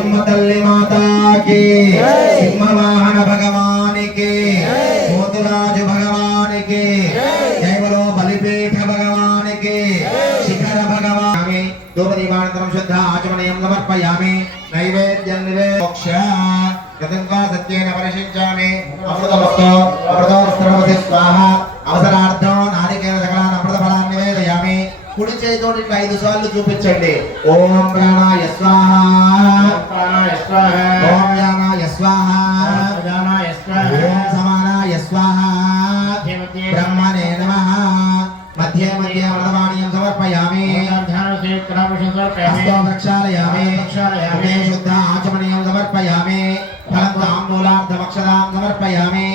దుర్గమ్మ తల్లి మాతాకి సింహవాహన భగవానికి పోతురాజు భగవానికి జైవలో బలిపీఠ భగవానికి శిఖర భగవాని ధూపదీపానంతరం శుద్ధ ఆచమనీయం సమర్పయామి నైవేద్యం నివేక్ష గతంగా సత్యేన పరిశించామి అమృతమస్తు అమృతోస్త్రవతి స్వాహ అవసరార్థం నారికేల సకలాన్ అమృత ఫలాన్ని నివేదయామి కుడి చేతితోటి ఇట్లా 5 సార్లు చూపించండి ఓం ప్రాణాయ స్వాహ ఓం యానాయ స్వాహ ఓం సమానాయ స్వాహ బ్రహ్మణే నమః మధ్య మధ్య అమృతపానీయం సమర్పయామి హస్తో ప్రక్షాళయామి శుద్ధ ఆచమనీయం సమర్పయామి ఫలం తాంబూలార్థమక్షదాం సమర్పయామి